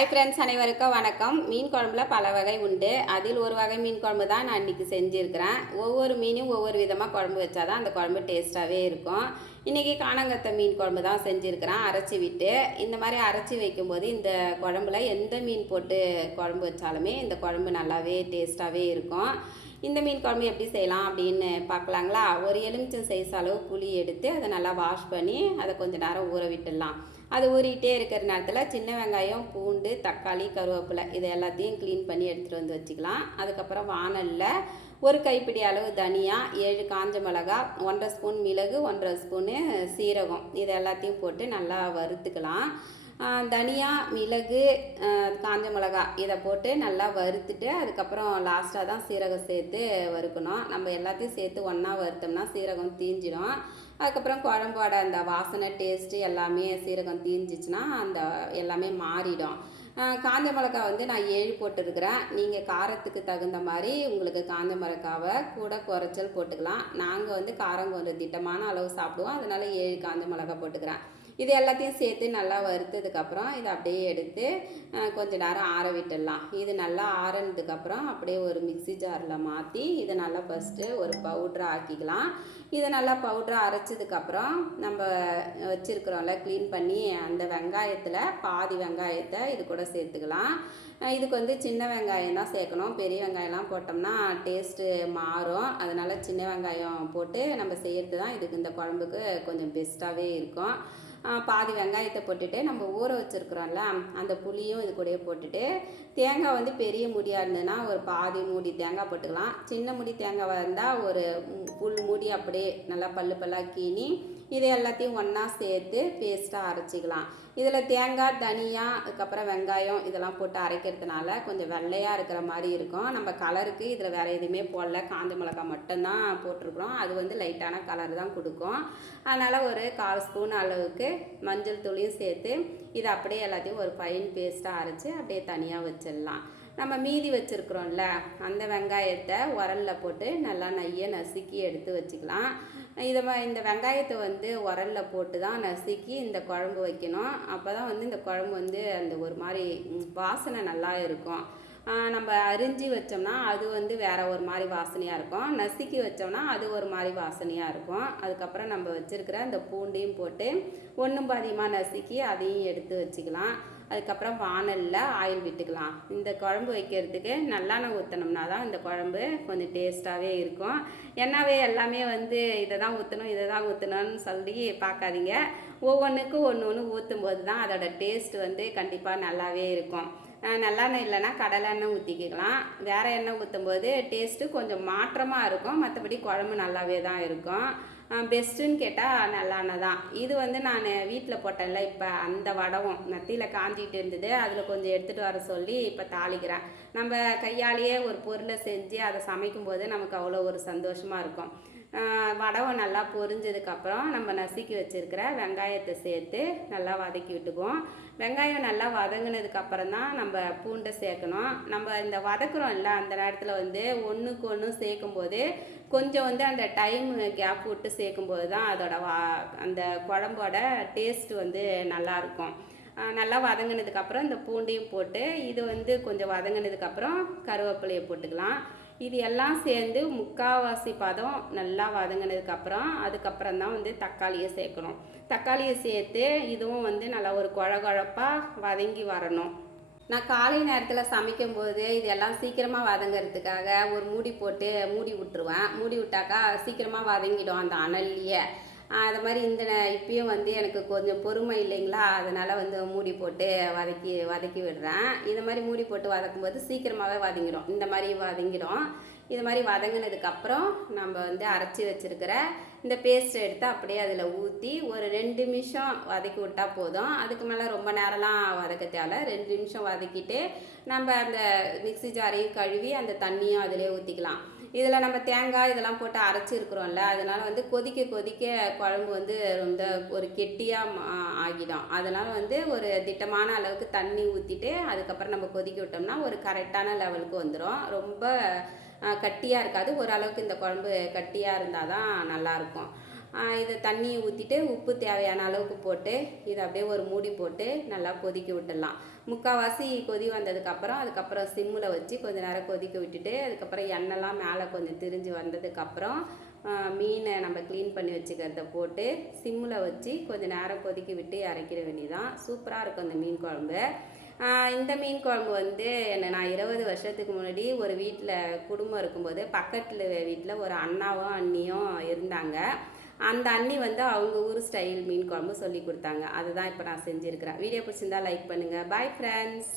Hi friends, அனைவருக்கும் வணக்கம். மீன் குழம்புல பல வகை உண்டு. அதில் ஒரு வகை மீன் குழம்பு தான் நான் இன்றைக்கி செஞ்சுருக்கிறேன். ஒவ்வொரு மீனும் ஒவ்வொரு விதமாக குழம்பு வச்சா தான் அந்த குழம்பு டேஸ்ட்டாகவே இருக்கும். இன்றைக்கி காணங்கத்தை மீன் குழம்பு தான் செஞ்சுருக்கிறேன் அரைச்சி விட்டு. இந்த மாதிரி அரைச்சி வைக்கும்போது இந்த குழம்புல எந்த மீன் போட்டு குழம்பு வச்சாலுமே இந்த குழம்பு நல்லாவே டேஸ்ட்டாகவே இருக்கும். இந்த மீன் குழம்பு எப்படி செய்யலாம் அப்படின்னு பார்க்கலாங்களா? ஒரு எலுமிச்சம் சைஸ் அளவு புளி எடுத்து அதை நல்லா வாஷ் பண்ணி அதை கொஞ்சம் நேரம் ஊற விட்டுடலாம். அது ஊறிட்டே இருக்கிற நேரத்தில் சின்ன வெங்காயம், பூண்டு, தக்காளி, கருவேப்பிலை இதை எல்லாத்தையும் க்ளீன் பண்ணி எடுத்துகிட்டு வந்து வச்சுக்கலாம். அதுக்கப்புறம் வானலில் ஒரு கைப்பிடி அளவு தனியா, 7 காஞ்ச மிளகா, 1.5 ஸ்பூன் மிளகு, 1.5 ஸ்பூனு சீரகம் இது எல்லாத்தையும் போட்டு நல்லா வறுத்துக்கலாம். தனியா, மிளகு, காஞ்ச மிளகா இதை போட்டு நல்லா வறுத்துட்டு அதுக்கப்புறம் லாஸ்ட்டாக தான் சீரகம் சேர்த்து வறுக்கணும். நம்ம எல்லாத்தையும் சேர்த்து ஒன்றா வறுத்தோம்னா சீரகம் தீஞ்சிடும். அதுக்கப்புறம் குழம்போட அந்த வாசனை, டேஸ்ட்டு எல்லாமே சீரகம் தீஞ்சிச்சுன்னா அந்த எல்லாமே மாறிடும். காஞ்ச மிளகா வந்து நான் 7 போட்டுருக்கிறேன். நீங்கள் காரத்துக்கு தகுந்த மாதிரி உங்களுக்கு காஞ்ச மிளகாவை கூட குறைச்சல் போட்டுக்கலாம். நாங்கள் வந்து காரம் கொஞ்சம் திட்டமான அளவு சாப்பிடுவோம், அதனால் 7 காஞ்ச மிளகா போட்டுக்கிறேன். இது எல்லாத்தையும் சேர்த்து நல்லா வறுத்ததுக்கப்புறம் இதை அப்படியே எடுத்து கொஞ்சம் நேரம் ஆற விட்டுடலாம். இது நல்லா ஆறினதுக்கப்புறம் அப்படியே ஒரு மிக்சி ஜாரில் மாற்றி இதை நல்லா ஃபஸ்ட்டு ஒரு பவுட்ராக ஆக்கிக்கலாம். இதை நல்லா பவுட்ராக அரைச்சதுக்கப்புறம் நம்ம வச்சுருக்குறோம்ல க்ளீன் பண்ணி அந்த வெங்காயத்தில் பாதி வெங்காயத்தை இது கூட சேர்த்துக்கலாம். இதுக்கு வந்து சின்ன வெங்காயம் தான் சேர்க்கணும். பெரிய வெங்காயம்லாம் போட்டோம்னா டேஸ்ட்டு மாறும். அதனால் சின்ன வெங்காயம் போட்டு நம்ம செய்கிறது தான் இதுக்கு இந்த குழம்புக்கு கொஞ்சம் பெஸ்ட்டாகவே இருக்கும். பாதி வெங்காயத்தை போட்டுட்டு நம்ம ஊற வச்சுருக்குறோம்ல அந்த புளியும் இது கூடயே போட்டுட்டு, தேங்காய் வந்து பெரிய மூடியாக இருந்ததுன்னா ஒரு பாதி மூடி தேங்காய் போட்டுக்கலாம். சின்ன மூடி தேங்காய் இருந்தால் ஒரு ஃபுல் மூடி அப்படியே நல்லா பல்லாக கீனி இதை எல்லாத்தையும் ஒன்றா சேர்த்து பேஸ்ட்டாக அரைச்சிக்கலாம். இதில் தேங்காய், தனியா, அதுக்கப்புறம் வெங்காயம் இதெல்லாம் போட்டு அரைக்கிறதுனால கொஞ்சம் வெள்ளையாக இருக்கிற மாதிரி இருக்கும். நம்ம கலருக்கு இதில் வேறு எதுவுமே போடல, காஞ்ச மிளகா மட்டும்தான் போட்டிருக்குறோம். அது வந்து லைட்டான கலர் தான் கொடுக்கும். அதனால் ஒரு 1/4 ஸ்பூன் அளவுக்கு மஞ்சள் தூளையும் சேர்த்து இதை அப்படியே எல்லாத்தையும் ஒரு ஃபைன் பேஸ்ட்டாக அரைச்சி அப்படியே தனியாக வச்சிடலாம். நம்ம மீதி வச்சுருக்குறோம்ல அந்த வெங்காயத்தை உரலில் போட்டு நல்லா நையை நசுக்கி எடுத்து வச்சுக்கலாம். இந்த வெங்காயத்தை வந்து உரலில் போட்டு தான் நசுக்கி இந்த குழம்பு வைக்கணும். அப்போ தான் வந்து இந்த குழம்பு வந்து அந்த ஒரு மாதிரி வாசனை நல்லா இருக்கும். நம்ம அரிஞ்சு வச்சோம்னா அது வந்து வேறு ஒரு மாதிரி வாசனையாக இருக்கும். நசுக்கி வச்சோம்னா அது ஒரு மாதிரி வாசனையாக இருக்கும். அதுக்கப்புறம் நம்ம வச்சுருக்கிற அந்த பூண்டையும் போட்டு ஒன்றும் பாதியமாக நசுக்கி அதையும் எடுத்து வச்சுக்கலாம். அதுக்கப்புறம் வானலில் ஆயில் விட்டுக்கலாம். இந்த குழம்பு வைக்கிறதுக்கு நல்லெண்ணெய் ஊற்றினோம்னா தான் இந்த குழம்பு கொஞ்சம் டேஸ்ட்டாகவே இருக்கும். என்னாவே எல்லாமே வந்து இதை தான் ஊற்றணும் இதை தான் ஊற்றணும்னு சொல்லி பார்க்காதீங்க. ஒவ்வொன்றுக்கும் ஒன்று ஊற்றும்போது தான் அதோட டேஸ்ட் வந்து கண்டிப்பாக நல்லாவே இருக்கும். நல்லெண்ணெய் இல்லைன்னா கடலெண்ணெய் ஊற்றிக்கலாம். வேறு எண்ணெய் ஊற்றும்போது டேஸ்ட்டு கொஞ்சம் மாற்றமாக இருக்கும். மற்றபடி குழம்பு நல்லாவே தான் இருக்கும். பெஸ்ட்டுன்னு கேட்டால் நல்லெண்ணெய் தான். இது வந்து நான் வீட்டில் போட்டேன்ல இப்போ அந்த வடகம் நத்தியில் காஞ்சிகிட்டு இருந்தது, அதில் கொஞ்சம் எடுத்துகிட்டு வர சொல்லி இப்போ தாளிக்கிறேன். நம்ம கையாலேயே ஒரு பொருளை செஞ்சு அதை சமைக்கும்போது நமக்கு அவ்வளோ ஒரு சந்தோஷமாக இருக்கும். வடகம் நல்லா பொரிஞ்சதுக்கப்புறம் நம்ம நசுக்கி வச்சுருக்கிற வெங்காயத்தை சேர்த்து நல்லா வதக்கி விட்டுக்குவோம். வெங்காயம் நல்லா வதங்கினதுக்கப்புறம் தான் நம்ம பூண்டை சேர்க்கணும். நம்ம இந்த வதக்குறோம் இல்லை அந்த நேரத்தில் வந்து ஒன்றுக்கு ஒன்று சேர்க்கும்போது கொஞ்சம் வந்து அந்த டைம் கேப் விட்டு சேர்க்கும்போது தான் அதோட அந்த குழம்போட டேஸ்ட் வந்து நல்லாயிருக்கும். நல்லா வதங்கினதுக்கப்புறம் இந்த பூண்டையும் போட்டு இது வந்து கொஞ்சம் வதங்கினதுக்கப்புறம் கருவேப்பிலையை போட்டுக்கலாம். இது எல்லாம் சேர்ந்து முக்கால்வாசி பதம் நல்லா அதுக்கப்புறம் தான் வந்து தக்காளியை சேர்க்கணும். தக்காளியை சேர்த்து இதுவும் வந்து நல்லா ஒரு குழகுழப்பாக வதங்கி வரணும். நான் காலை நேரத்தில் சமைக்கும்போது இதெல்லாம் சீக்கிரமாக வதங்கிறதுக்காக ஒரு மூடி போட்டு மூடி விட்டுருவேன். மூடி விட்டாக்கா சீக்கிரமாக வதங்கிடும் அந்த அனல்லையே. அது மாதிரி இப்பயும் வந்து எனக்கு கொஞ்சம் பொறுமை இல்லைங்களா, அதனால் வந்து மூடி போட்டு வதக்கி விடுறேன். இது மாதிரி மூடி போட்டு வதக்கும்போது சீக்கிரமாகவே வதங்கிடும். இந்த மாதிரி வதங்கிடும். இது மாதிரி வதங்கினதுக்கப்புறம் நம்ம வந்து அரைச்சி வச்சுருக்கிற இந்த பேஸ்ட்டை எடுத்து அப்படியே அதில் ஊற்றி ஒரு 2 நிமிஷம் வதக்கி விட்டால் போதும். அதுக்கு மேலே ரொம்ப நேரம்லாம் வதக்க தேவை. 2 நிமிஷம் வதக்கிட்டு நம்ம அந்த மிக்சி ஜாரையும் கழுவி அந்த தண்ணியும் அதிலே ஊற்றிக்கலாம். இதில் நம்ம தேங்காய் இதெல்லாம் போட்டு அரைச்சிருக்கிறோம்ல, அதனால் வந்து கொதிக்க குழம்பு வந்து ரொம்ப ஒரு கெட்டியாக ஆகிடும். அதனால் வந்து ஒரு திட்டமான அளவுக்கு தண்ணி ஊற்றிட்டு அதுக்கப்புறம் நம்ம கொதிக்க விட்டோம்னா ஒரு கரெக்டான லெவலுக்கு வந்துடும். ரொம்ப கட்டியாக இருக்காது. ஓரளவுக்கு இந்த குழம்பு கட்டியாக இருந்தால் தான் நல்லாயிருக்கும். இதை தண்ணியை ஊற்றிட்டு உப்பு தேவையான அளவுக்கு போட்டு இதை அப்படியே ஒரு மூடி போட்டு நல்லா கொதிக்க விட்டுடலாம். முக்கால்வாசி கொதி வந்ததுக்கப்புறம் அதுக்கப்புறம் சிம்மில் வச்சு கொஞ்சம் நேரம் கொதிக்க விட்டுட்டு அதுக்கப்புறம் எண்ணெய்லாம் மேலே கொஞ்சம் திரிஞ்சு வந்ததுக்கப்புறம் மீனை நம்ம க்ளீன் பண்ணி வச்சுக்கிறத போட்டு சிம்மில் வச்சு கொஞ்சம் நேரம் கொதிக்க விட்டு இறக்கிட வேண்டியதான். சூப்பராக இருக்கும் இந்த மீன் குழம்பு. இந்த மீன் குழம்பு வந்து நான் 20 வருஷத்துக்கு முன்னாடி ஒரு வீட்டில் குடும்பம் இருக்கும்போது பக்கத்தில் வீட்டில் ஒரு அண்ணாவும் அண்ணியும் இருந்தாங்க. அந்த அண்ணி வந்து அவங்க ஊர் ஸ்டைல் மீன் குழம்பு சொல்லி கொடுத்தாங்க. அதுதான் இப்போ நான் செஞ்சுருக்கிறேன். வீடியோ பிடிச்சிருந்தா லைக் பண்ணுங்கள். Bye friends.